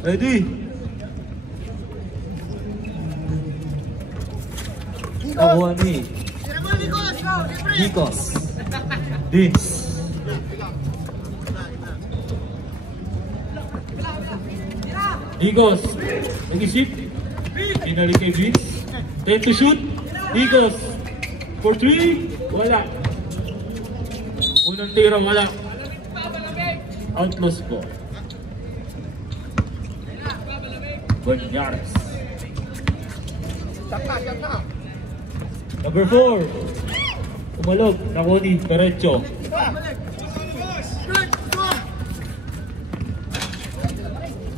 Ready? Nakuha ni Nikos. Vince. Nikos. Nag-isip. Pinali kay Vince. 10 to shoot. Nikos. For 3. Wala. Unang tira, wala. Outlaws po. Banyares. Number 4. Tumalog. Nakuni. Perecho.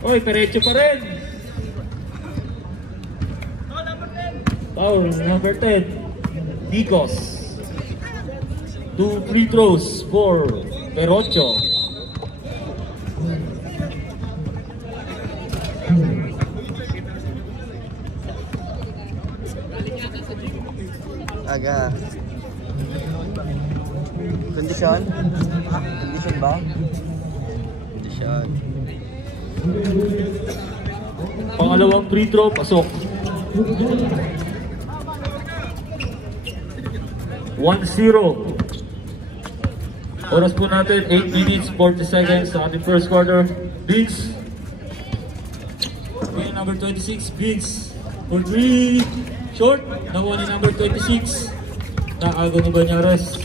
Oy, Perecho pa rin. Foul. Number 10. Nikos. 2 free throws for Perocho. Aga. Kondisyon? Kondisyon ba? Kondisyon. Pangalawang free throw, pasok. 1-0. Oras po natin, 8 minutes, 40 seconds sa ating first quarter. Vince. Number 26, Vince. For 3. Short. Nakuha ni number 26. Naago ni Banyares.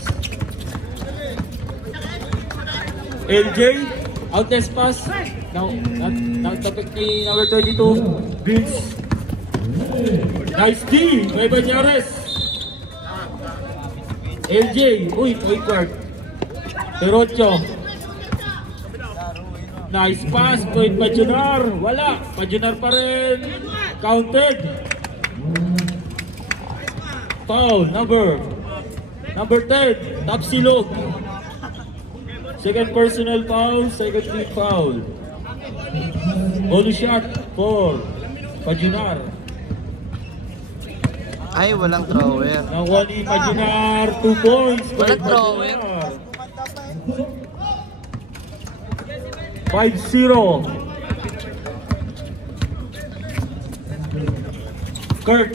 LJ. Outtest pass. Nagtapik ni number 22. Vince. Nice D. May Banyares. LJ. Uy, point guard. Perocho. Nice pass. Point Pajunar. Wala. Pajunar pa rin. Counted. Foul. Number 10. Tapsilog. Second personal foul. Second team foul. Ball shot for Pajunar. Ay, walang thrower. Nakuha ni Pajunar. 2 points. Walang thrower. 5-0. Kurt.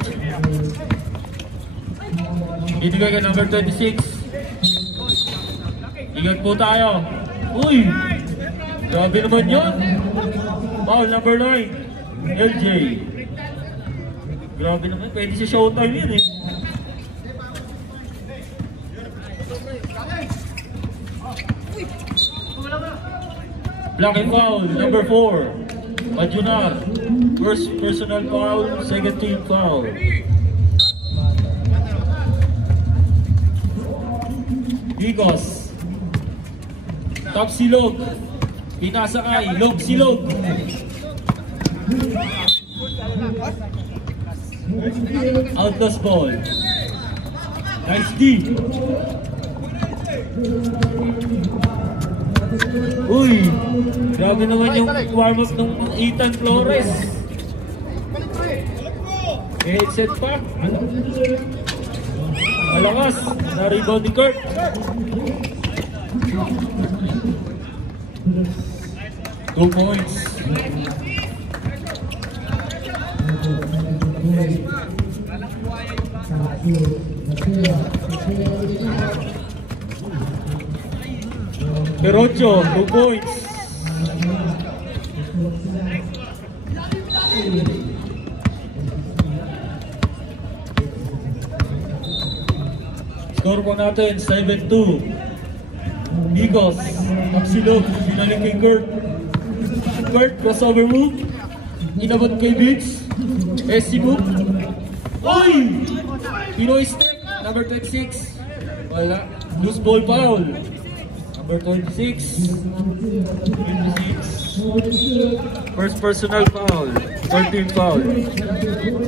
Ibigay ka number 26. Ingat po tayo. Uy! Grabe naman yun. Foul number 9. LJ. Grabe naman. Pwede si showtime yun eh. Black and foul, number 4. Pajunar. First personal foul, second team foul. Nikos. Tapsilog. Pinasakay. Log silog. Outlaws ball. Nice D. Uy, grabe naman yung warm-up ng Ethan Flores. Headset pa. Malakas. Na-rebound ni Kurt. Two points. Perocho, 2 points. Score po natin, 7-2. Nikos, Tapsilog, binalik kay Kurt. Kurt, crossover move. Inabot kay Vince. SC move. Uy! Pinoy step, number 26. Wala. Loose ball foul. Number 26. First personal foul. 13 foul.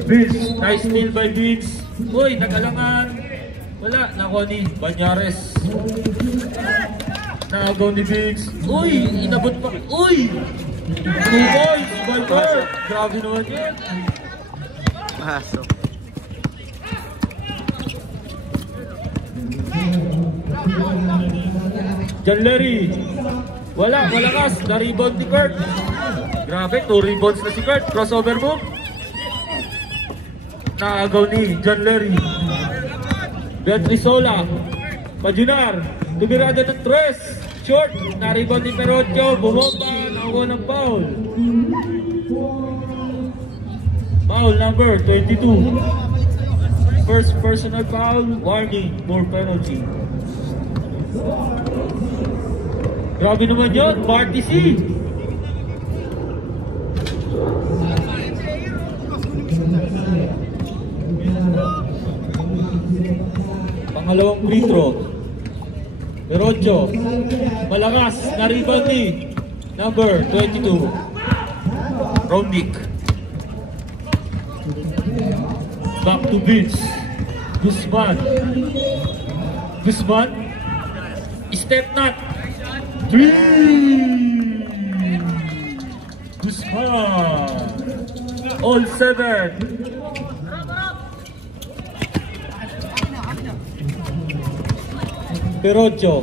Vince. Nice steal by Vince. Uy, nag-alangan. Wala. Nakuha ni Banyares. Nakagaw ni Vince. Uy, inabot pa. Uy! 2 points. Balbar. Grabe naman yan. Mahasok. John Larry. Wala, malakas. Na-rebound ni Kurt. Grabe, 2 rebounds na si Kurt. Crossover move. Naagaw ni John Larry. Beatrizola. Pajunar. Tumirada ng 3. Short. Na-rebound ni Perotio. Bumomba. Nakuha ng foul. Foul number 22. First personal foul. Warning. More penalty. Grabe naman yun. Marty C. Pangalawang free throw. Perotio. Malakas. Na-rebound ni number 22. Romnick. Back to Vince. Guzman. Guzman. Step not. 3. Guzman. All 7. Perotio.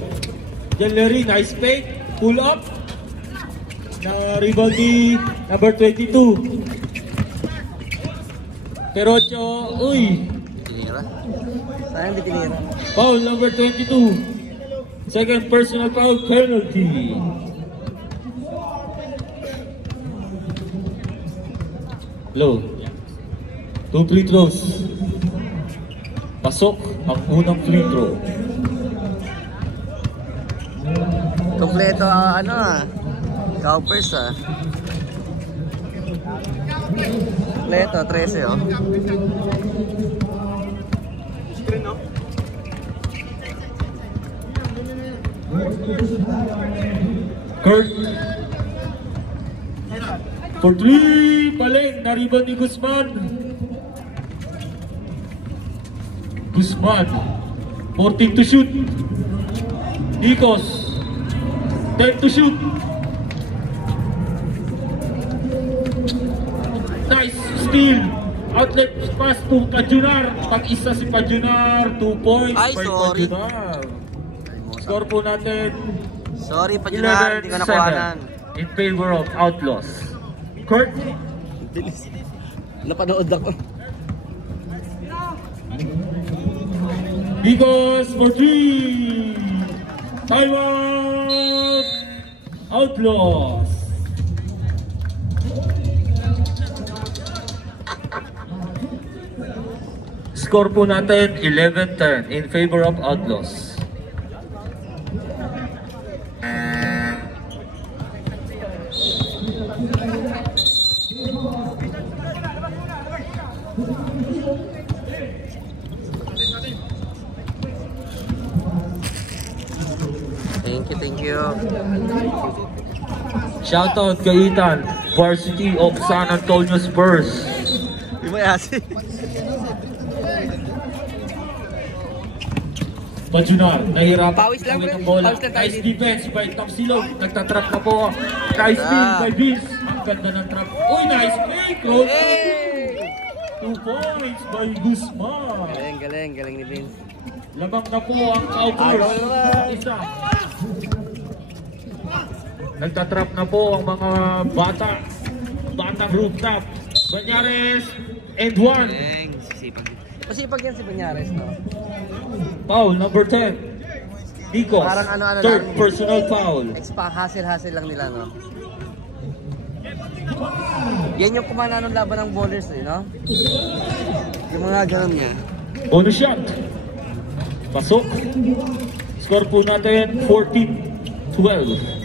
Jalleri, nice fake. Pull up. Na-rebound ni number 22. Perotio. Uy. Tinira. Sayang di tinira. Foul number 22. Second personal foul penalty. Low. 2 free throws. Pasok ang unang free throw. Kompleto Cowpers Kompleto, 13 oh. Kurt. For 3. Paling. Na-rebound ni Guzman. Guzman. 14 to shoot. Nikos. 10 to shoot. Nice steal. Outlet pass to Pajunar. Pag-isa si Pajunar. 2 points. Ay, by sorry. Pajunar. Score po natin. Sorry, Pajunar, hindi ka nakuhanan. 11-7 in favor of Outlaws. Kurt. Napanood ako. Nikos for 3. Timeout. Outlaws. Score po natin 11-10 in favor of Outlaws. Thank you. Shoutout kay Ethan, Varsity of San Antonio Spurs. Di mo yasi. Pajunar, nahirapan. Pawis lang, gawin bro. ang bola. Pawis lang tayo Nice dito. defense by Tom Silog. Nagtatrap na po. Nice steal by Vince. Ang ganda ng trap. Uy, nice play. Cross. Hey! 2 points by Guzman. Galing ni Vince. Lamang na po ang Cowboys. Isa. Nagtatrap na po ang mga batang rooftop. Banyares and 1. Masipag yan si Banyares, no? Foul number 10. Nikos. Parang ano-ano Third lang. personal foul. Hassle lang nila, no? Yan yung kumana ng laban ng bowlers, eh, no? Yung mga ganun niya. Bonus shot. Pasok. Score po natin 14-12.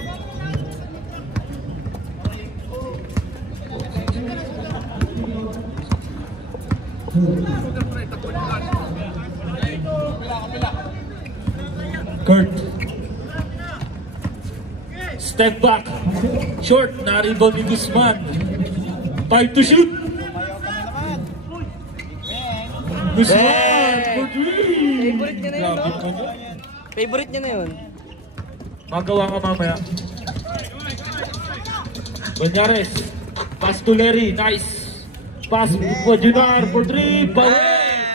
Kurt. Step back. Short. Na-rebound ni Guzman. 5 to shoot. Guzman for 3. Favorite niya na yun, no? Favorite niya na yun. Magawa ka mamaya. Banyares. Pass to Larry. Nice. Pass to Pajunar for 3. Bawe.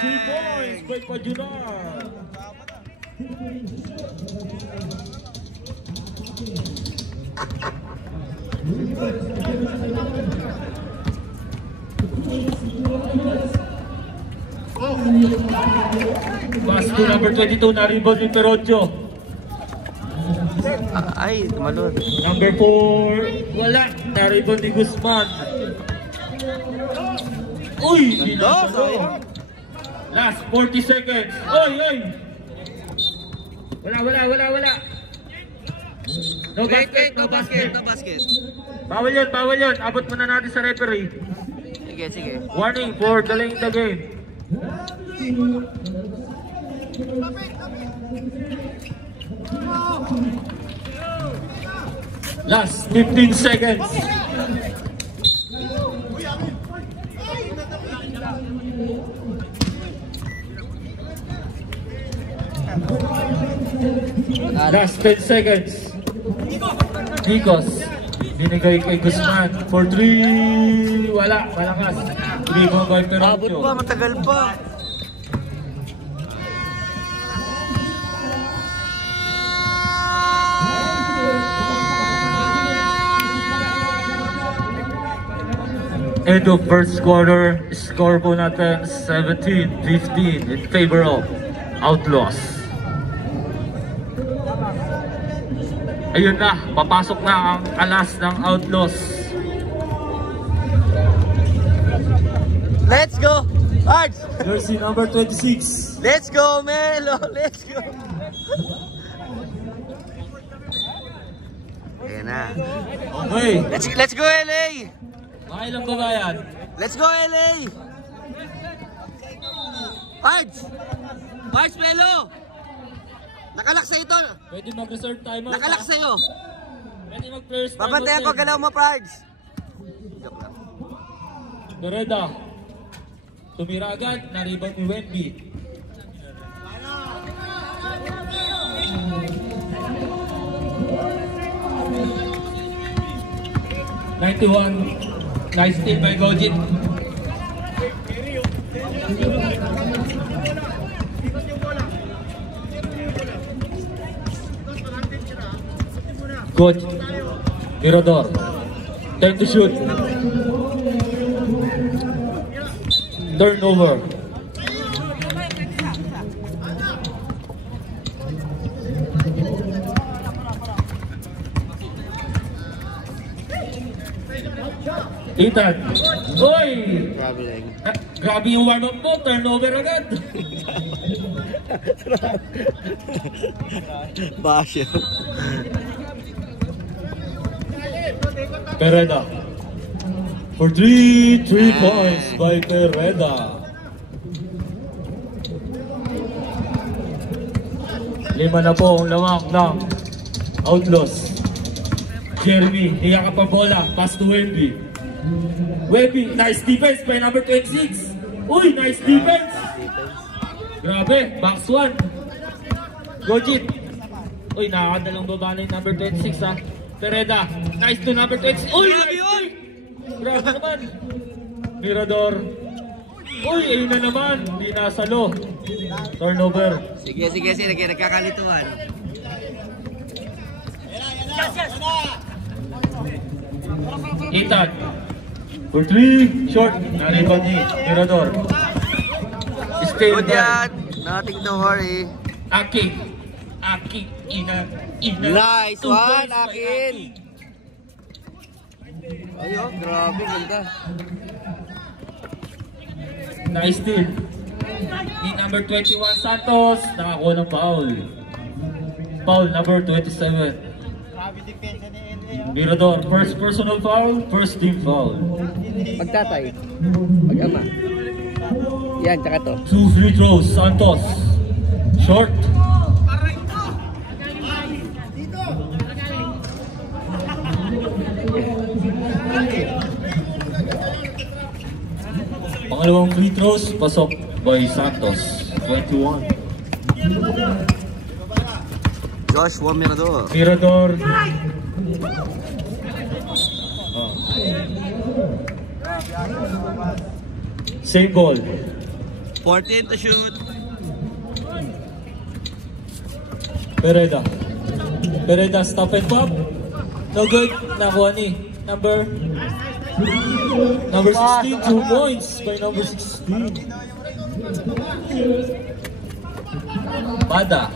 2 points by Pajunar. Pass to number 22 na rebound ni Perocho. Ay, tumalon. Number 4, wala. Na rebound ni Guzman. Uy, dinasalo. Last 40 seconds. Oy, oy. Wala. No basket, no basket. No basket. Bawal yun. Abot muna natin sa referee. Sige. Warning for delaying the game. Last 15 seconds. Last 10 seconds. Nikos. Binigay kay Guzman. For 3. Wala. Malakas. Rebound by Abot Perocho. pa, matagal pa. End of first quarter, score po natin 17-15 in favor of Outlaws. Ayun na, papasok na ang alas ng Outlaws. Let's go! Arts! Jersey number 26. Let's go, Melo! Let's go! Ayan na. Okay, Let's go, LA! makailang ba yan? Let's go, LA! Arts! Arts, Melo! Nakalak sa'yo ito! Pwede mag-reserve timeout. Nakalak sa'yo! Pwede mag-players timeout. Babantayan ko, galaw mo, Pards! Joke lang. Bereda. Tumira agad, na-rebound ni Wendy. Nice steal by Gojit. Gojit. Mirador. Time to shoot. Turnover. Ethan. Oy! Traveling. Grabe yung warm-up mo. Turnover agad. Basyo. Pereda. For 3 points by Pereda. 5 na po ang lawak ng Outlaws. Jeremy, hiya ka pa bola. Pass to Wemby. Wemby, nice defense by number 26. Uy, nice defense. Grabe, box 1. Gojit. Uy, nakakadalang baba na yung number 26 ha. Pereda, nice to number 26. Uy, Grabe nice yun! Grabe naman. Mirador. Uy, ayun na naman. Hindi nasalo. Turnover. Sige, nagkakalituan. Ethan. For 3. Short. Nariband ni Mirador. Stay Good yan! Nothing to worry. Aki. Ina. Nice 2 one, points by Akin. Ayun, grabe, ganda. Nice steal. Ni number 21 Santos. Nakakuha ng foul. Foul number 27. Mirador. First personal foul. First team foul. Pagtatay. Pag-ama. Yan, tsaka to. 2 free throws. Santos. Short. Pangalawang free throws, pasok by Santos. 21. Joshua Mirador. Mirador. Oh. Same ball. 14 to shoot. Pereda, stop and pop. No good. Nakuha ni number 16, 2 points by number 16. Bada.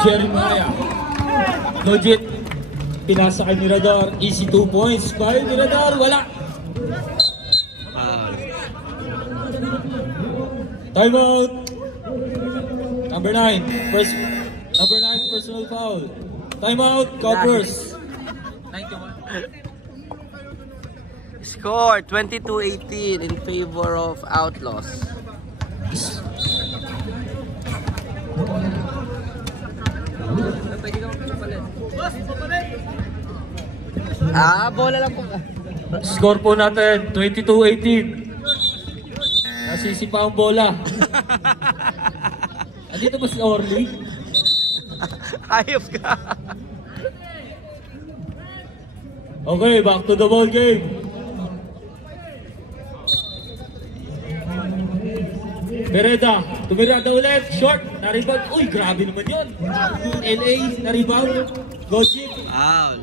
Jeremiah. Logit. Pinasa kay Mirador. Easy 2 points by Mirador. Wala. Time out. Number 9. Number 9 personal foul. Time out. Covers. 91. Score 22-18 in favor of Outlaws. Bola lang po. Score po natin 22-18. Nasisipa ang bola. Andito ba si Orly? Ayop ka. Okay, back to the ball game. Bereda, tumirada ulit, short, na-rebound. Uy, grabe naman yun. LA, na-rebound. Gojit. Foul.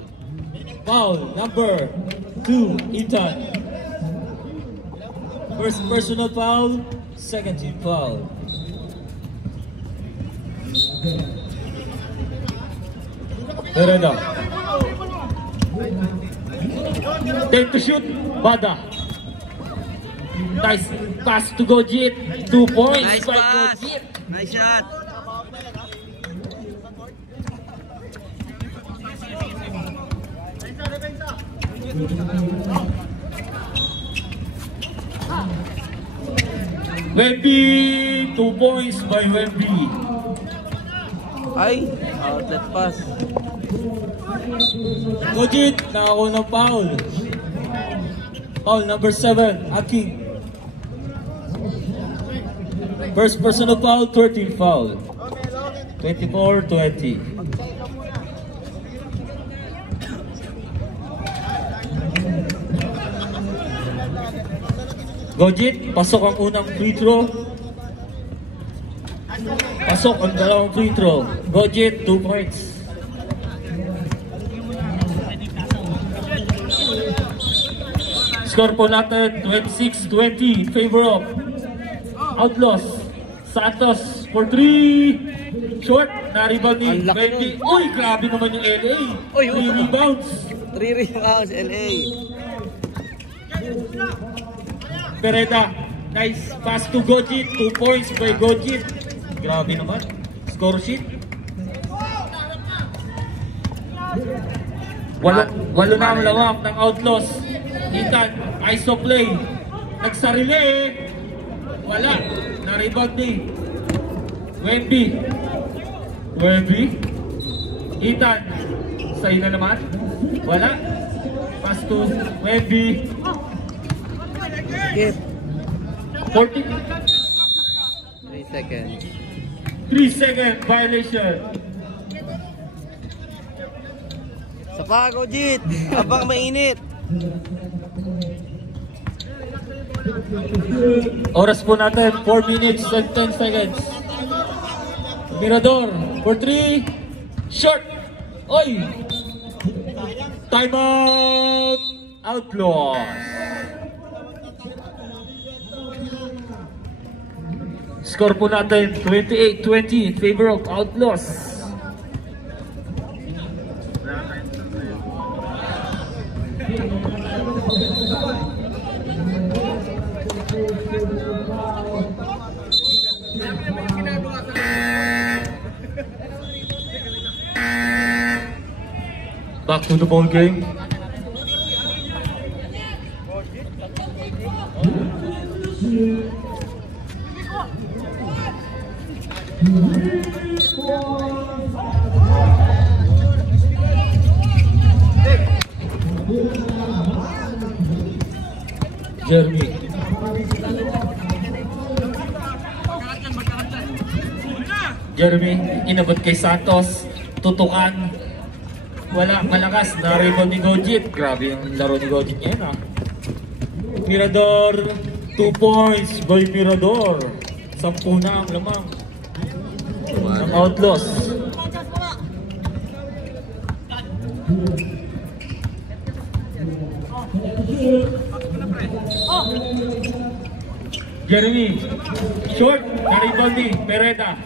Foul, number 2, Ethan. First personal foul, second team foul. Bereda. Take to shoot, Bada. Nice pass to Gojit. 2 points Nice by pass. Gojit. Nice shot. Wemby, 2 points by Wemby. Ay, outlet pass. Gojit, nakakuha ng foul. Foul number 7, Aking. First personal foul, 13 foul. 24-20. Gojit, pasok ang unang free throw. Pasok ang dalawang free throw. Gojit, 2 points. Score po natin 26-20 in favor of Outlaws. Santos for 3. Short, na-rebound ni Ang laki Wendy. Uy, grabe naman yung LA. Uy, 3 rebounds. 3 rebounds, LA. Bereda, nice pass to Gojit. 2 points by Gojit. Grabe naman. Score sheet. Walo na ang lawak ng Outlaws. Ethan, ISO play. Nagsarili. Wala. Na-rebound ni Wemby. Ethan. Sa'yo na naman. Wala. Pass to Wemby. Skip. 40. 3 seconds. 3-second violation. Sa pa, Gojit. Habang mainit. Oras po natin, 4 minutes and 10 seconds. Mirador, for 3. Short. Oy! Timeout! Outlaws. Score po natin, 28-20 in favor of Outlaws. Back to the ball game. Jeremy. Jeremy, inabot kay Santos. Tutukan. Wala, malakas. Na-rebound ni Gojit. Grabe yung laro ni Gojit ngayon, Mirador, 2 points by Mirador. 10 na ang lamang ng Outlaws. Jeremy, short, na-rebound ni Pereda.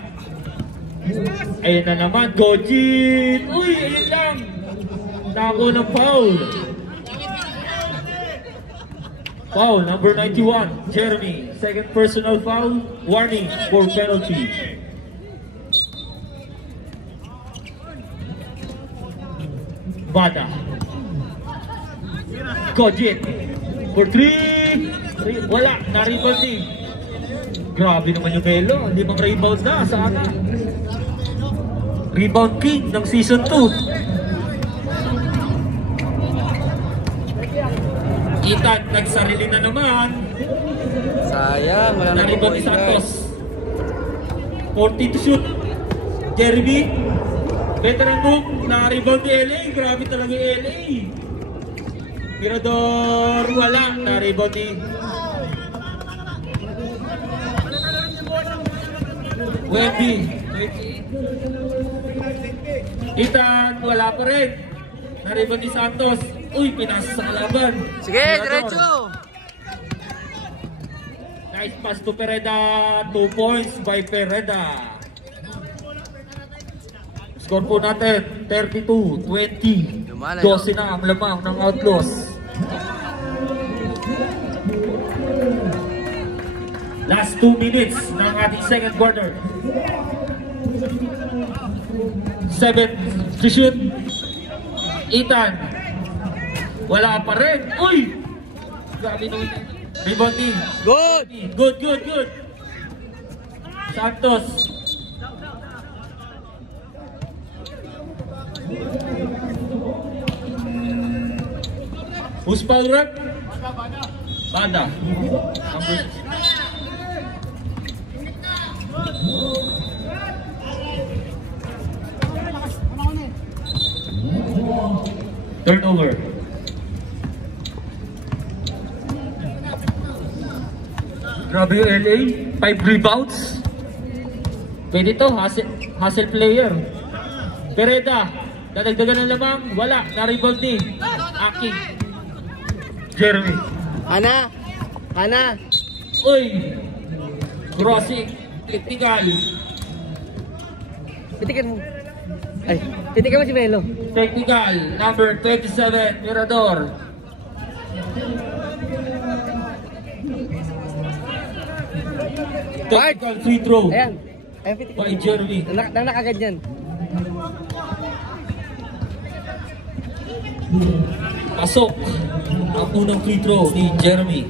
Ayun na naman, Gojin! Uy, ayun lang! Nako ng foul. Foul, number 91, Jeremy. Second personal foul, warning for penalty. Bada. Gojin. For 3. Wala, na-rebound ni. Grabe naman yung Melo. 5 rebound na sa ata. Rebound king ng season 2. Ethan, nagsarili na naman. Sayang, wala na Na-rebound ni point guard. Santos. 40 to shoot. Jeremy. Veteran move. Na-rebound ni LA. Grabe talaga yung LA. Mirador. Wala. Na-rebound ni Wemby. Ethan. Wala pa rin. Na-rebound ni Santos. Uy, pinasa sa kalaban. Sige, Mirador. diretso. Nice pass to Pereda. 2 points by Pereda. Score po natin, 32-20. Lumalay, 12 na ang lamang ng Outlaws. Last 2 minutes ng ating second quarter. 7 to shoot. Ethan. Wala pa rin. Uy! Grabe naman. Rebounding. Good! Good. Santos. Who's foul rep? Bada. Turnover. Grabe yung LA. 5 rebounds. Pwede to, hustle player. Pereda, dadagdagan ng lamang. Wala, na-rebound ni Aking. Jeremy. Hana. Uy! Crossing. Technical. Titikan mo. Ay, titikan mo si Melo. Technical. Number 27, Mirador. Technical free throw Ayan. Ayan, titikan by Jeremy. Nang nakaganyan. Pasok ang unang free throw ni Jeremy.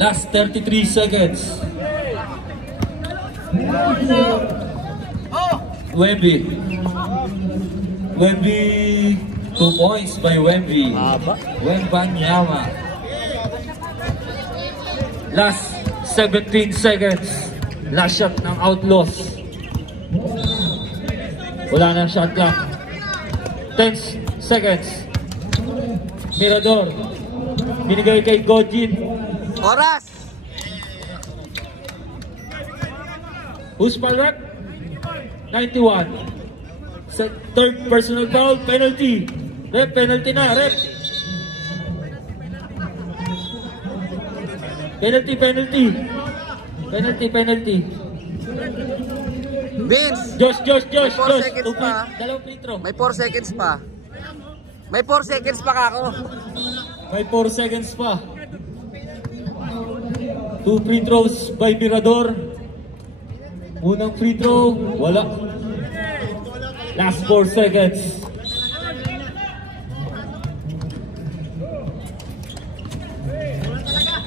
Last 33 seconds. Wemby. 2 points by Wemby. Haba. Wembanyama. Last 17 seconds. Last shot ng Outlaws. Wala na shot clock. 10 seconds. Mirador. Binigay kay Gojin. Oras! Who's foul rep? 91. Third personal foul, penalty. Rep, penalty na, rep. Penalty. Vince! Josh. 4 seconds pa. Dalawang free throw. May 4 seconds pa. May 4 seconds pa kako. May 4 seconds pa. 2 free throws by Mirador. Unang free throw, wala. Last 4 seconds.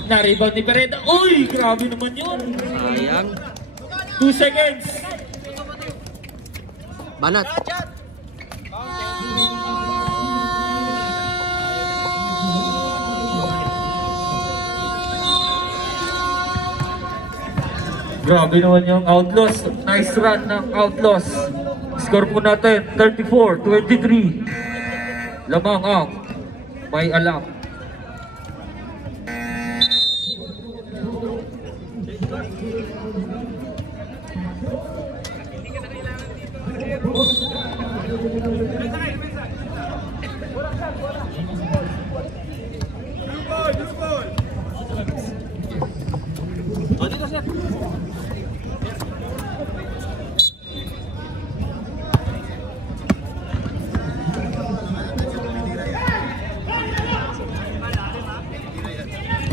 Na-rebound ni Pereda. Uy, grabe naman yun. Sayang. 2 seconds. Banat. Grabe naman yung Outlaws. Nice run ng Outlaws. Score po natin, 34-23. Lamang ang may alam.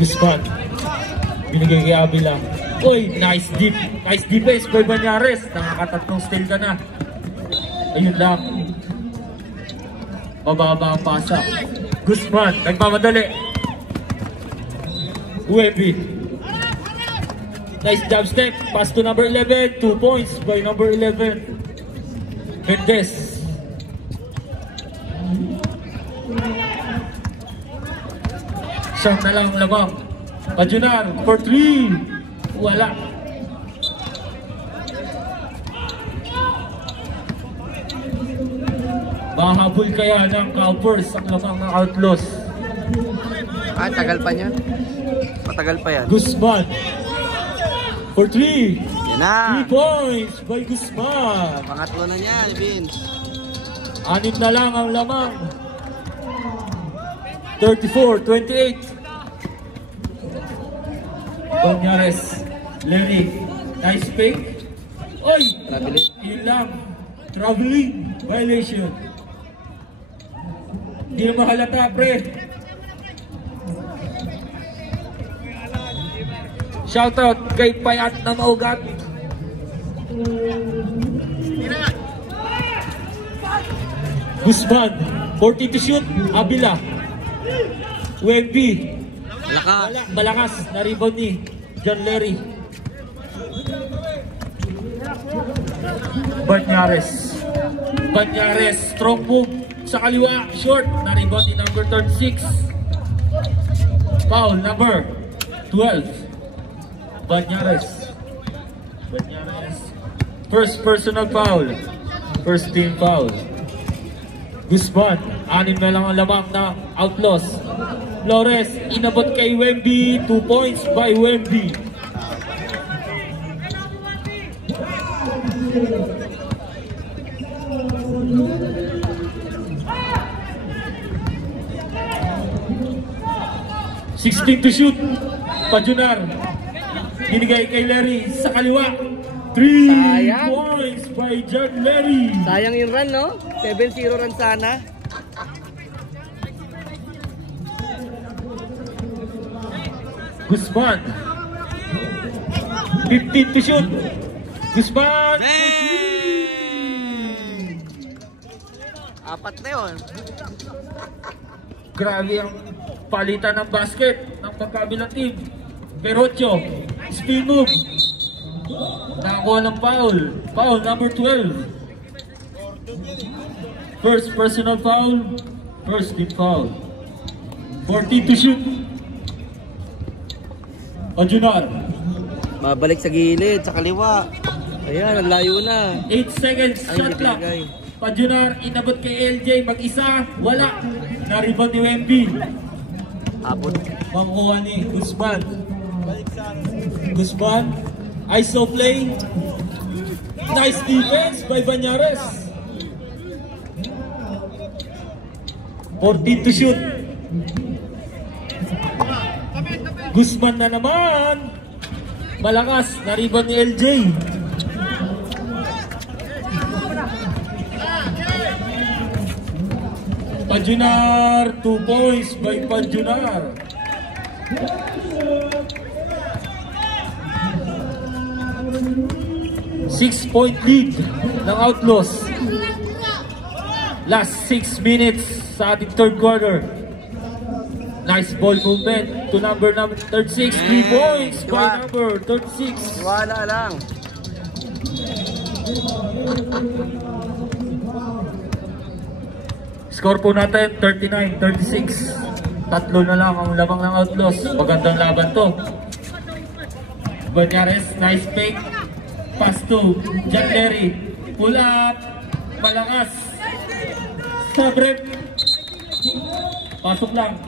Guzman. Binigay kay Avila. Uy, nice deep. Nice defense by Banyares. Nakakatatlong steal ka na. Ayun lang. Mababa ang pasa. Guzman, nagmamadali. Webby. Nice jab step. Pass to number 11. 2 points by number 11. Mendez. Siyang na lang labang. Pajunar for 3. Wala. Mahabol kaya ng Cowpers ang lamang ng Outlaws. Ah, tagal pa niya. Matagal pa yan. Guzman for 3. Yan na. 3 points by Guzman. Pangatlo na niya, Vince. 6 na lang ang lamang. 34-28. Banyares. Lenny. Nice fake. Oy! Traveling. Yun lang. Traveling. Violation. Hindi na mahalata, pre. Shoutout kay Payat na maugat. Guzman. 40 to shoot. Avila. Wemby. Lakas. Malakas. Na-rebound ni John Larry. Banyares. Banyares. Strong move sa kaliwa. Short. Na-rebound ni number 36. Foul number 12. Banyares. Banyares. First personal foul. First team foul. Guzman. 6 na lang ang lamang na Outlaws. Flores, inabot kay Wemby. 2 points by Wemby. (16 to shoot). Pajunar. Binigay kay Larry sa kaliwa. 3 points by John Larry. Sayang yung run, no? 7-0 run sana. Guzman. 15 to shoot. Guzman. Apat na yun. Grabe ang palitan ng basket ng magkabilang team. Perocho. Spin move. Nakakuha ng foul. Foul number 12. First personal foul. First team foul. 14 to shoot. Pajunar. Mabalik sa gilid, sa kaliwa. Ayan, ang layo na. 8 seconds, shot clock. Pajunar, inabot kay LJ, mag-isa, wala. Na-rebound ni Wemby. Abot. Makuha ni Guzman. Guzman, ISO play. Nice defense by Banyares. 14 to shoot. Guzman na naman. Malakas. Na-rebound ni LJ. Pajunar. 2 points by Pajunar. Six-point lead ng Outlaws. Last 6 minutes sa ating third quarter. Nice ball movement to number 36. 3 points by number 36. Wala lang. Score po natin 39-36. Tatlo na lang ang lamang ng Outlaws. Magandang laban to. Banyares, nice fake. Pass to John Larry. Pull up. Malakas. Sabrep. Pasok lang.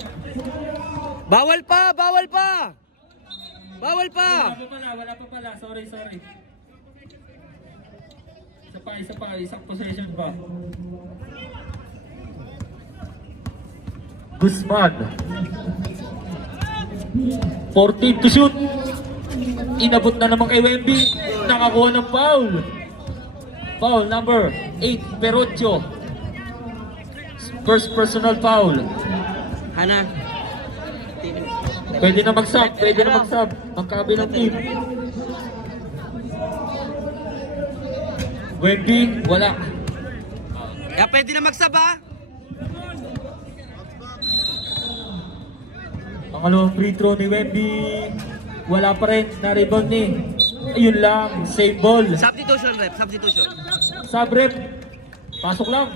Bawal pa! Bawal pa! Bawal pa! Wala pa pala. Sorry. Isa pa. Isang possession pa. Guzman. 14 to shoot. Inabot na naman kay Wemby. Nakakuha ng foul. Foul number 8, Perocho. First personal foul. Hana. Pwede na mag-sub, pwede na mag-sub. Ang kabilang team. Wemby, wala. Kaya pwede na mag-sub ha. Pangalawang free throw ni Wemby. Wala pa rin, na-rebound ni. Ayun lang, save ball. Substitution rep, substitution. Sub rep. Pasok lang.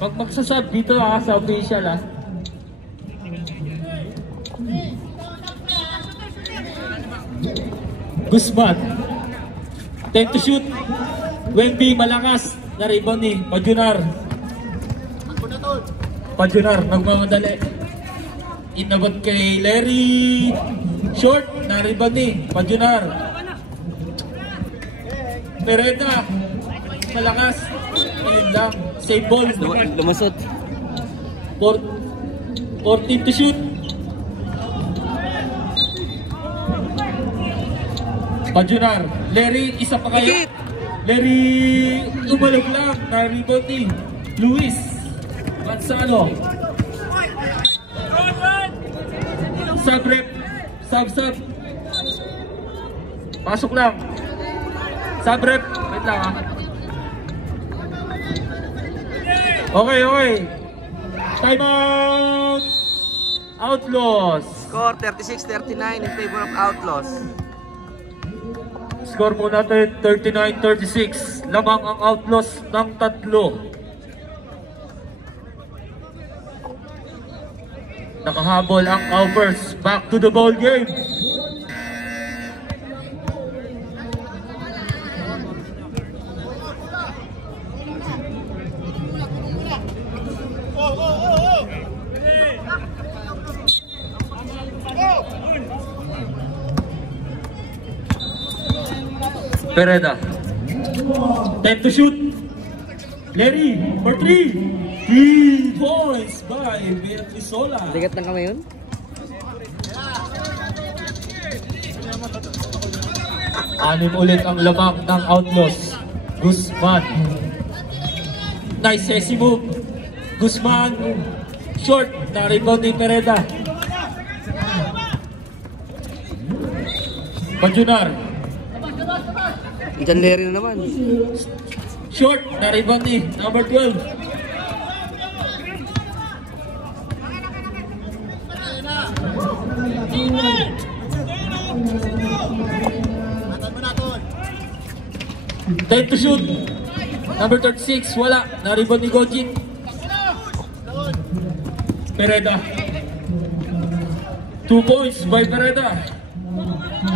Pag magsasub dito sa official Guzman. 10 to shoot. Wemby malakas. Na-rebound ni Pajunar. Pajunar, nagmamadali. Inabot kay Larry. Short, na-rebound ni Pajunar. Pereda. Malakas. Ayun lang. Save ball. Lumasot. 14 to shoot. Pajunar. Larry, isa pa kayo. Larry, umalag lang. Na-rebound ni Luis Manzano. Sub-rep. Sub. Pasok lang. Sub-rep. Wait lang Okay. Time out. Outlaws. Score 36-39 in favor of Outlaws. Score po natin 39-36. Lamang ang Outlaws ng 3. Nakahabol ang Alpers. Back to the ball game. Pereda. 10 to shoot. Larry for 3. 3 points by Beatrizola. Ligat ng kamay yun? Anim ulit ang lamang ng Outlaws. Guzman. Nice sexy move. Guzman. Short. Na-rebound ni Pereda. Pajunar. Diyan Larry na naman. Short. Na-rebound ni number 12. Time to shoot. Number 36, wala. Na-rebound ni Gojin. Pereda. 2 points by Pereda.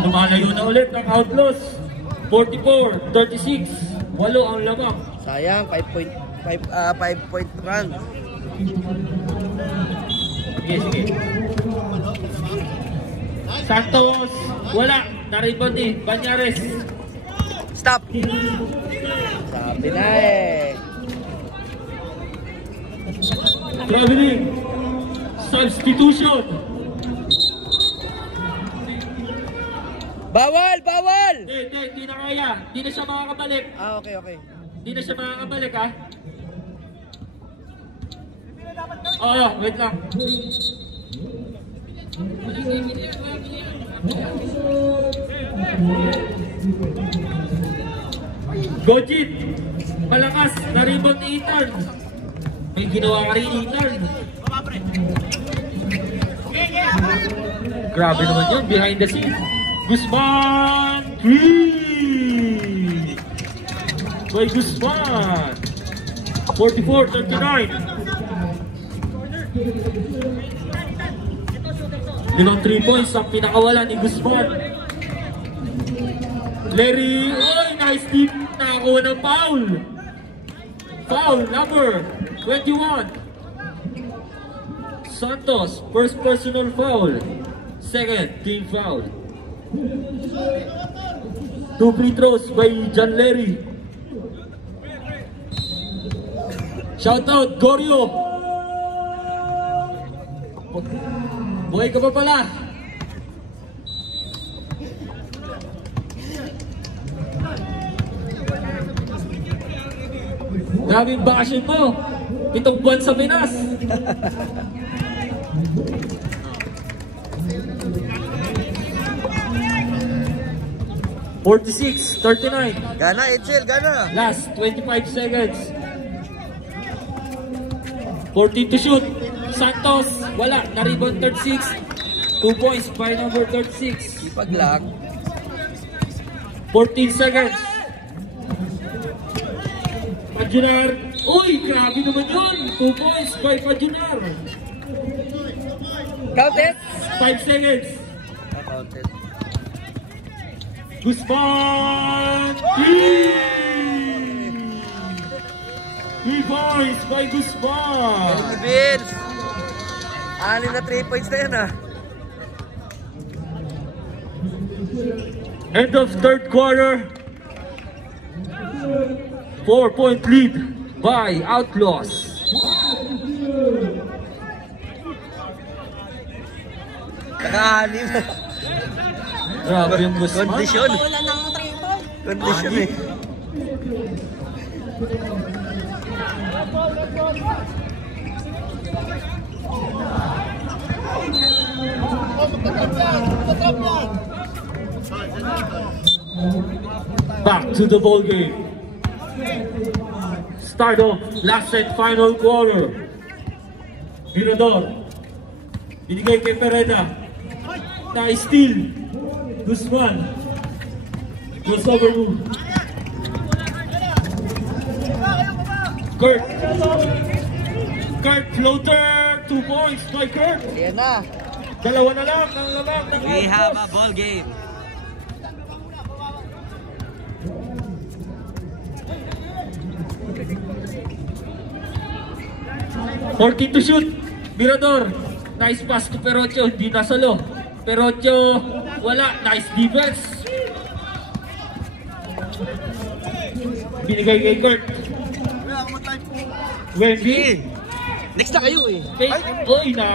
Lumalayo na ulit ang Outlaws. 44-36. 8 ang lamang. Sayang, 5-point run. Sige. Santos, wala. Na-rebound ni Banyares. Stop! Sabi na Traveling. Substitution. Bawal! Hindi na kaya. Hindi na siya makakabalik. Okay. Hindi na siya makakabalik Oo, wait lang. Gojit, malakas, na-rebound ni Ethan. May ginawa ka rin Ethan. Grabe naman yun, behind the scene. Guzman, 3! By Guzman. 44-39. 3 points ang pinakawala ni Guzman. Larry, nice deep. Nakakuha ng foul. Foul number 21. Santos, first personal foul. Second team foul. 2 free throws by John Larry. Shout out, Goryo. Buhay ka pa pala. Daming bakasyon mo. 7 buwan sa Pinas. .46-39. Gana, Edsel, gana. Last 25 seconds. 14 to shoot. Santos, wala. Na-rebound 36. 2 points by number 36. Ipag-lock. 14 seconds. Pajunar. Uy, grabe naman yun. 2 points by Pajunar. Counted. 5 seconds. Counted. Guzman! 3 points by Guzman. Thank you, Vince. 6 na 3 points na yun, ah. End of third quarter. 4-point lead by Outlaws. Naka-anim. Grabe yung Guzman. Kondisyon. Wala nang triple. Kondisyon eh. Back to the ball game. Start of last and final quarter. Mirador. Binigay kay Pereda. Na-steal. Guzman. Crossover move. Kurt. Kurt floater. 2 points by Kurt. Ayan na. Dalawa na lang ng lamang ng We have a Outlaws. ball game. $14 to shoot. Mirador. Nice pass to Perocho. Hindi nasalo. Perocho. Wala. Nice defense. Binigay kay Kurt. Wendy. Next na kayo eh. Oy, na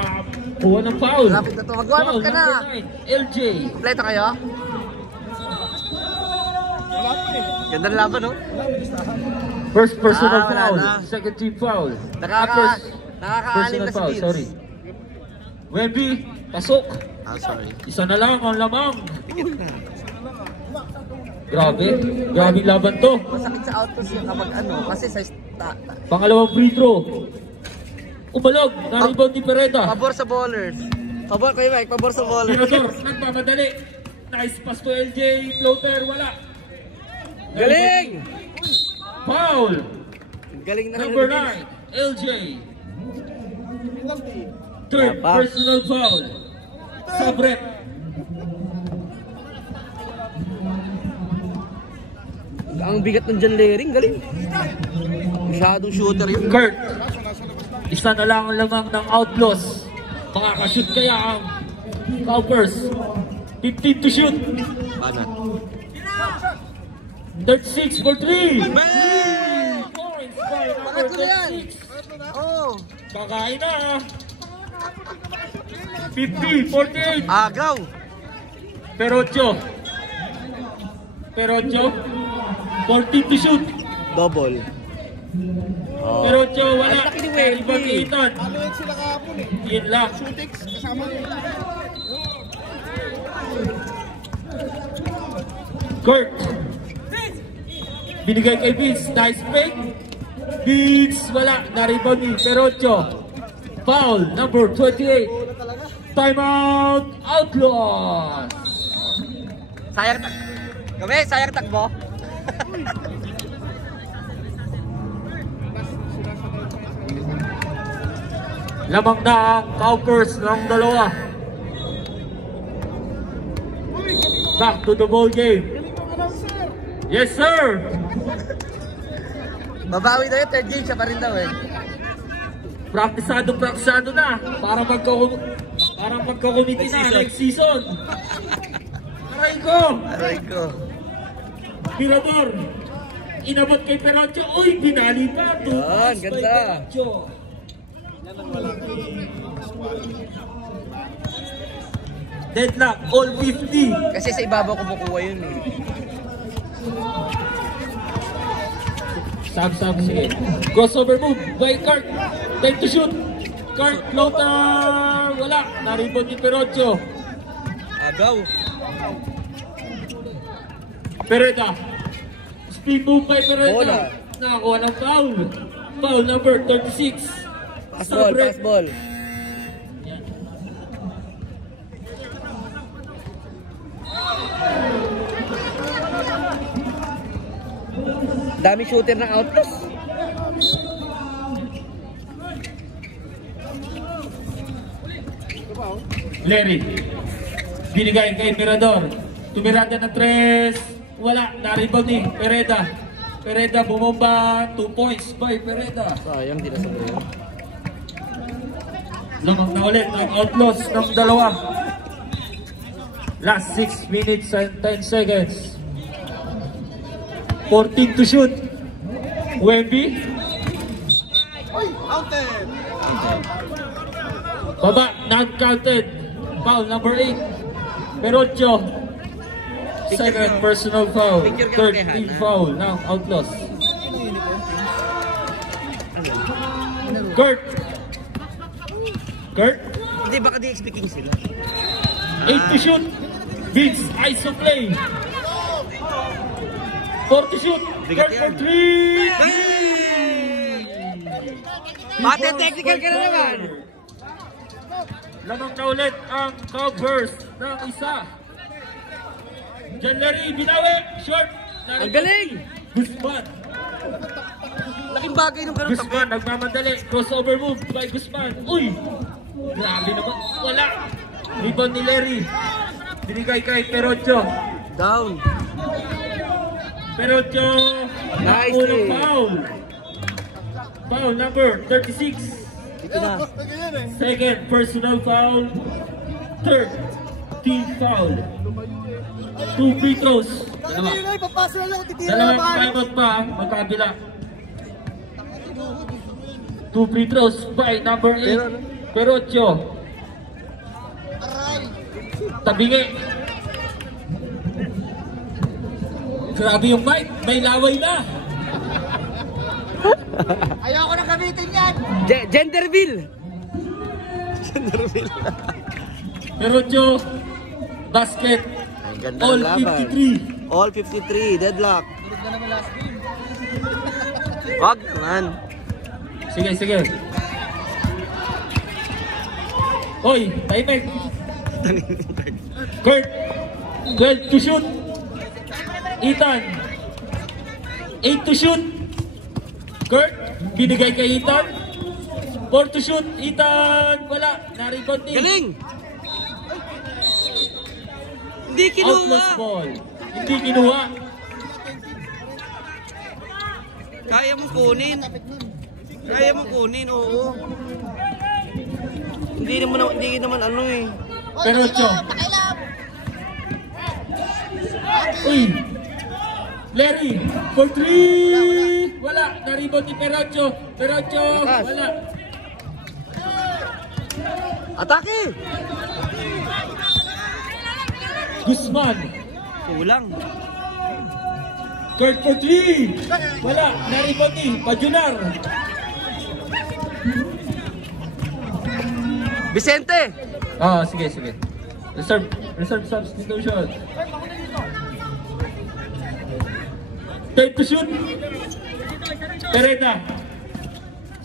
kuha ng foul. Lapit na to. Mag-warm up ka na. Foul, number 9, LJ. Kompleto kayo? Ganda ng laban, no? First personal wala foul. na. Second team foul. Nakaka-anim na si foul, Vince. sorry. Wemby, pasok. Sorry. Isa na lang ang lamang. Grabe. Grabe laban to. Masakit sa outpost yun kapag ano, kasi sa Pangalawang free throw. Umalog. Na-rebound ni Pereda. pabor sa ballers. Pabor kayo, Mike. Pabor sa ballers. Mirador, nagmamadali. Nice pass to LJ. Floater, wala. Galing! Foul. Galing na Number lang. 9, LJ. Third Tapa. personal foul. Sabret. Ang bigat ng John Lering, galing. Masyadong shooter yun. Kurt. Isa na lang ang lamang ng Outlaws. Makakashoot kaya ang Cowpers. 15 to shoot. Paano? 36 for 3. Bang! Points by number Pangatlo na yan. 36. Oh. Kakain na. 50, 48. Agaw. Perocho. Perocho. 14 to shoot. Double. Oh. Perocho wala. Ang laki ni Wendy. Ibang iitan. Aluin sila kahapon eh. Yun lang. Shootix, kasama nila. Kurt. Binigay kay Vince. Nice fake. Vince wala. Na-rebound ni Perocho. Foul number 28. Timeout Outlaws. Sayang tak. Kami, sayang takbo. Lamang na ang Cowpers ng dalawa. Back to the ball game. Yes sir. Babawi na yun, third game siya pa rin daw eh. Praktisado na para magka-committee na next season. Aray ko! Aray ko. Mirador. Inabot kay Perocho. Uy, binali pa. Yan, ganda. Deadlock, all 50. Kasi sa ibabaw kumukuha yun eh. Sab, sige. Crossover move by Kurt. Time to shoot. Kurt, floater. wala. Na-rebound ni Perocho. Agaw. Pereda. Speed move by Pereda. Bola. Nakakuha ng foul. Foul number 36. Pass ball, pass ball. Dami shooter ng Outlaws. Larry. Binigay kay Mirador. Tumirada ng 3. Wala. Na-rebound ni Pereda. Pereda bumomba. 2 points by Pereda. Sayang, di na sabay yun. Lamang na ulit ang Outlaws ng dalawa. Last 6 minutes and 10 seconds. 14 to shoot. Wemby. Counted. Baba, non-counted. Foul number 8. Perocho. Second personal foul. Third team foul ng Outlaws. Kurt. Kurt. Hindi, baka di expecting sila. 8 to shoot. Vince, ISO play. 4 to shoot. Bigat Kurt for yan. 3. Mate, technical ka na naman. Lamang na ulit ang covers ng isa. John Larry, binawi. Short. Ang galing. Guzman. Laking bagay nung ganun Guzman, nagmamadali. Crossover move by Guzman. Uy! Grabe naman. Wala. Rebound ni Larry. Binigay kay Perocho. Down. Perocho. Nice Unang play. foul. Foul number 36. Dito na. Ganyan eh. Second personal foul. Third team foul. 2 free throws. Dalawa. Ayun ay, papasa na lang. Titira na Dalawang ba? timeout pa ang magkabila. 2 free throws by number 8. Perocho. Tabingi. Grabe yung mic. May laway na. Ayoko na gamitin yan. Genderville. Genderville. Perocho. Basket. Ang ganda All ng laban. 53. All 53. Deadlock. Wag naman. Sige, sige. Hoy, timer. Kurt. 12 to shoot. Ethan. 8 to shoot. Kurt. Binigay kay Ethan. 4 to shoot. Ethan. Wala. Na-rebound ni. Galing. Hindi Outlaws kinuha. ball. Hindi kinuha. Kaya mo kunin. Kaya mo kunin, oo. Hindi naman ano eh. Perocho. Uy. Larry. For 3. Wala. Na-rebound ni Perocho. Perocho. Lakas. Wala. Atake! Guzman. Kulang. Kurt for 3. Wala. Na-rebound ni Pajunar. Vicente! Ah, sige, sige. Reserve substitution. Time to shoot. Pereda.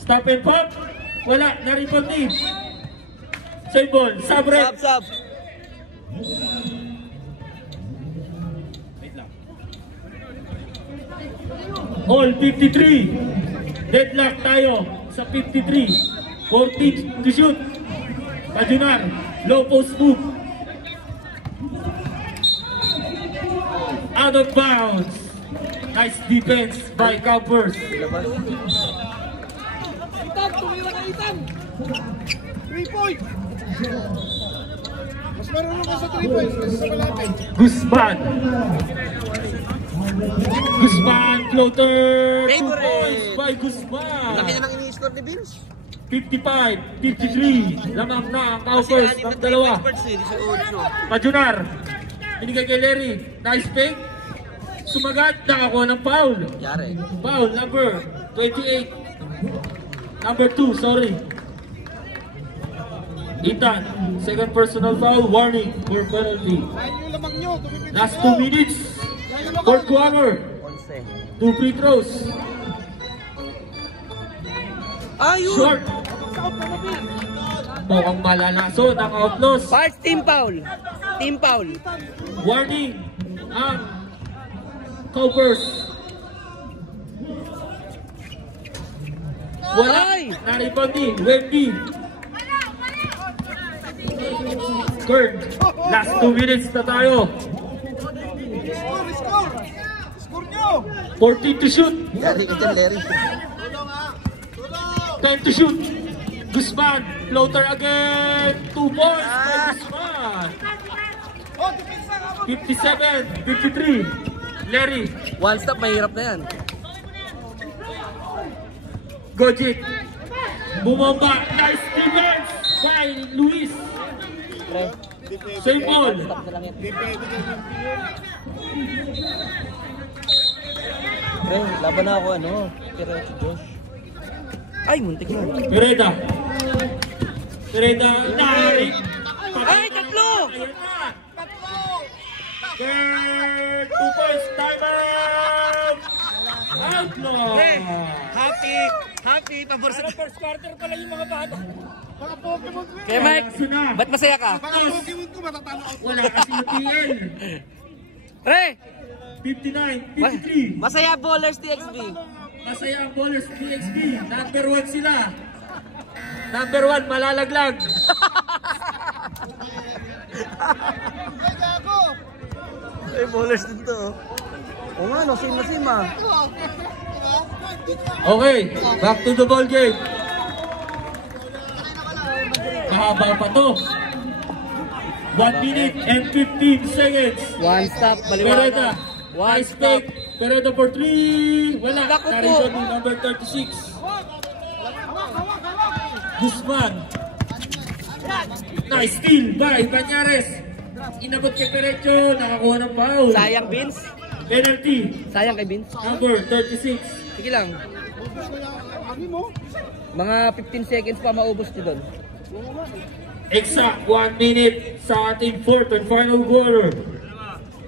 Stop and pop. Wala. Na-rebound ni. Save ball. Sabre. Sub. All 53. Deadlock tayo sa 53. 14 to shoot. Pajunar. Low post move. Out of bounds. Nice defense by Cowpers. 3 points. Mas marunong ka sa 3 points kasi sa malapit. Guzman. Guzman floater. 2 Favorite. points by Laki Guzman. na ng ini-score ni Vince. 55, 53. Lamang na ang Cowpers Kasi ng dalawa. experts eh, di sa 8. Pajunar. Binigay kay Larry. Nice fake. Sumagat. Nakakuha ng foul. Yari. Foul number 28. Number 2, sorry. Ethan, second personal foul, warning for penalty. Lain yung lamang nyo. Last 2 minutes. Fourth quarter. 2 free throws. Ayun! Short. Mukhang malalaso ng outlaws. Parts, team foul. Team foul. Warning ang Cowpers. Wala. Ay! Naribang ni Wendy. Kurt, last 2 minutes na tayo. Score! Score nyo! 14 to shoot. Yari ka dyan, Larry. 10 to shoot. Guzman, floater again. 2 points by Guzman. 57, 53. Larry, One stop, mahirap na yan. Gojit. Bumaba. Nice defense by Luis. Pre, Same ball. stop na lang yan. Pre, laban na ako ano. Pero si Josh. Ay, muntik na. Pereda. Pereda. Narik. Ay, tatlo! Ayan na. Kurt, 2 points. Time out. Outlaw. Happy, pabor sa... First quarter pala yung mga bata. Mga Pokemon ko Kaya Mike, ba't masaya ka? Mga Pokemon ko matatalo out. Wala kasi yung TL. Pre, 59, 53. masaya bowlers TXB. Masaya ang bowlers DXB. Number 1 sila. Number 1, malalaglag. Ay, bowlers din to. Oo nga, no, same na same ah. Okay, back to the ball game. Mahaba pa to. 1 minute and 15 seconds. One stop, Pereda. baliwala. One Nice stop. take. Pereda for 3. Wala. Naku po. Narito ni number 36. Guzman. Nice steal by Banyares. Inabot kay Perecho. Nakakuha ng foul. Sayang, Vince. Penalty. Sayang kay Vince. Number 36. Sige lang. Mga 15 seconds pa maubos nyo doon. Exact 1 minute sa ating fourth and final quarter.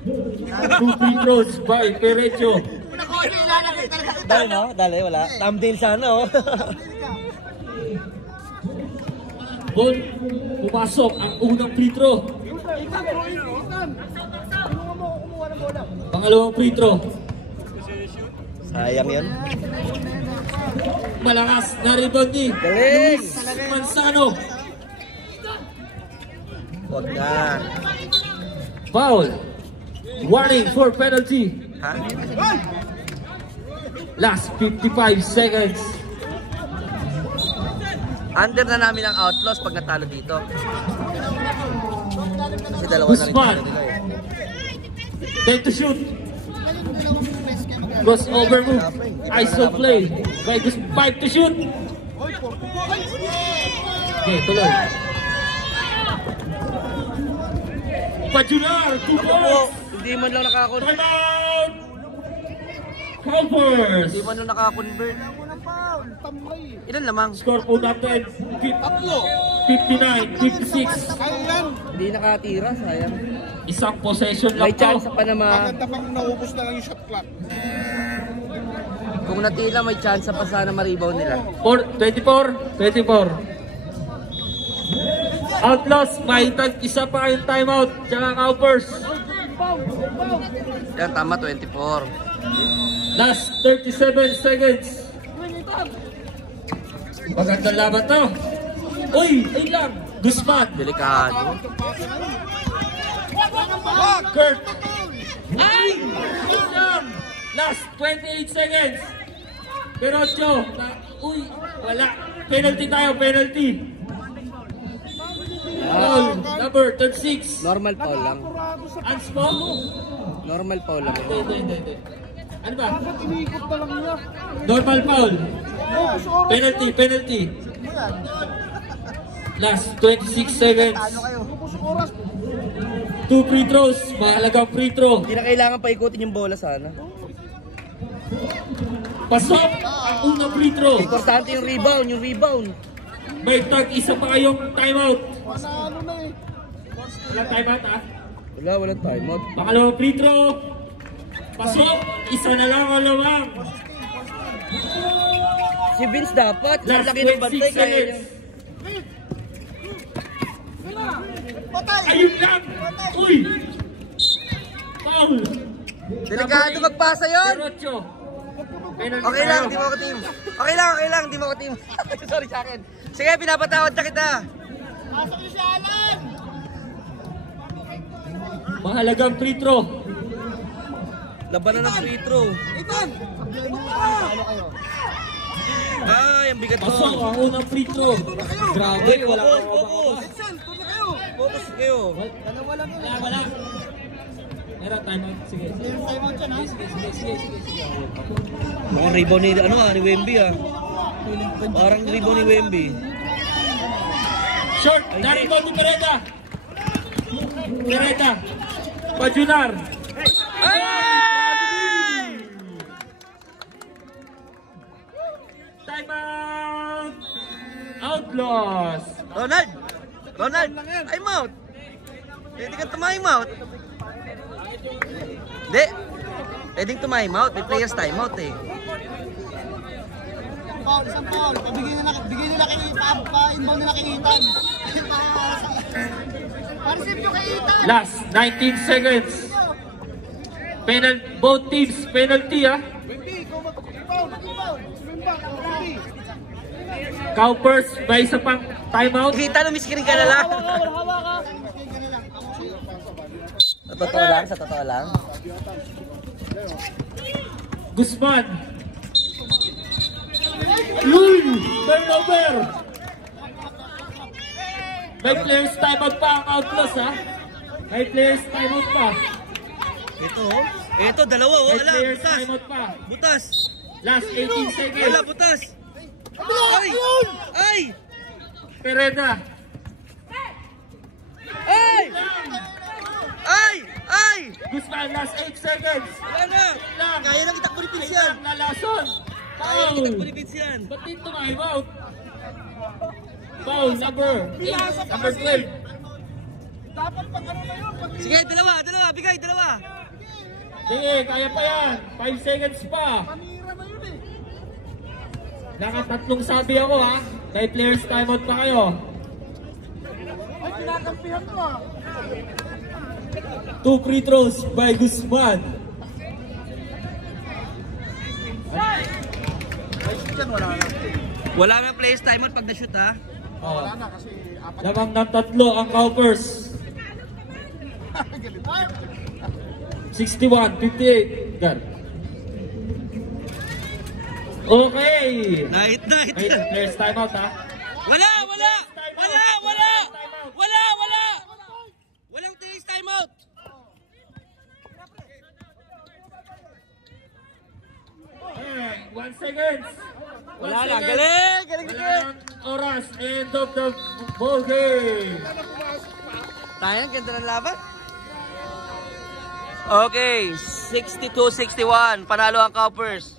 2 free throws by Perecho. Dali no? Dali, wala. Thumbnail sana oh. Ball, pumasok ang unang free throw. Pangalawang free throw. Sayang yun. Malakas na rebound ni Galing! Luis Manzano. Huwag na. Foul. Warning for penalty. Ha? Last 55 seconds. Under na namin ang Outlaws pag natalo dito. Kasi dalawa na rin Guzman. tayo nila eh. 10 to shoot. Crossover move. ISO play. By Gus 5 to shoot. Okay, tuloy. Pajular, 2 points. Hindi man lang nakakonvert. Time out. Cowpers. Hindi man lang nakakonvert. Ilan lamang? Score po natin. 59, 56. Kaya yan. Hindi nakatira, sayang. Isang possession lang May chance to. pa na Maganda pang naubos na lang yung shot clock. Kung natila, may chance pa sana ma-rebound nila. 24. Outlaws, may isa pa kayong timeout. Tsaka Cowpers. Yan, tama, 24. Last 37 seconds. Magandang laban to. Uy, ay lang. Guzman. Delikado. Kurt. Ay! Lang. Last 28 seconds. Perocho. Uy, wala. Penalty tayo, penalty. Foul, number 36. Normal foul lang. Anspo? Normal foul lang. Hindi. Ano ba? Iniikot na lang niya. Normal foul. Ubus oras. Penalty. Last 26 seconds. Ubus oras. 2 free throws. Mahalagang free throw. Hindi na kailangan paikutin yung bola sana. Pasok ang unang free throw. Importante yung rebound, May tag isa pa kayong timeout. Panalo na eh. Walang timeout ah. Walang timeout. Pangalawang free throw. Pasok. Isa na lang o lamang. Si Vince dapat. Sa Last laki ng 26 bantay. Kaya seconds. Patay! Ayun lang. Uy. Foul. delikado magpasa yun. Derecho. Okay lang, di mo ako team. Okay lang, di mo ako team. Sorry sa akin. Sige, pinapatawad na kita. Pasok niyo si Alan! Mahalagang free throw. Labanan ng free throw. Ethan! Panalo kayo. Ay, ang bigat Pasok ko. ang unang free throw. Grabe, wala Focus, kang focus. Ethan, tuloy kayo! Focus kayo. Dalawa lang yun. Wala. Meron timeout. Sige. Yung timeout dyan ha? Sige. Mukhang rebound ni Wemby ah. Parang rebound ni Wemby. Short. Narito ni Pereda. Pajunar. Ay! Timeout. Outlaws. Ronald! Time out! Pwede ka time out. Hindi. Pwedeng time out. May players time out eh. Paul, isang Paul. Bigyan nila kay Ethan. Pa-inbound nila kay Ethan. Pa-receive nyo kay Ethan. Last 19 seconds. Both teams penalty ah. Wendy, ikaw mag-inbound. Swim back. Wendy. Cowpers may isa pang timeout. Kita na miskirin ka na lang. Hawak ka. Sa totoo lang. Guzman. Uy! Turnover! May players timeout pa ang Outlaws ha. May players timeout pa. Ito, dalawa. May Wala, players butas. timeout pa. Butas. Last 18 seconds. Wala, butas. Ay! Ay! Pereda. Ay! Ay! Ay! Guzman, last 8 seconds. Wala na! Lang. Kaya nang itakbo ni Vince Isa yan! na lason. Kaya nang Foul. itakbo ni Vince yan! Ba't dito timeout? Foul number 8, number 12. Dapat pag ano na yun. Sige, dalawa! Bigay, dalawa! Sige, kaya pa yan. 5 seconds pa. Panira na yun eh. Nakatatlong sabi ako ha. May players timeout pa kayo. Ay, kinakampihan ko ah. 2 free throws by Guzman. Ay, dyan wala na. Wala na players timeout pag na-shoot ha. Wala na kasi apat. Lamang ng tatlo ang Cowpers. Galit. 61-58. Gar. Okay. Night! May players timeout ha. Wala! Walang players timeout! 1 second. Wala na! Galing! Wala ng oras. End of the ball game. Tayang ganda ng laban. Okay, 62-61. Panalo ang Cowpers.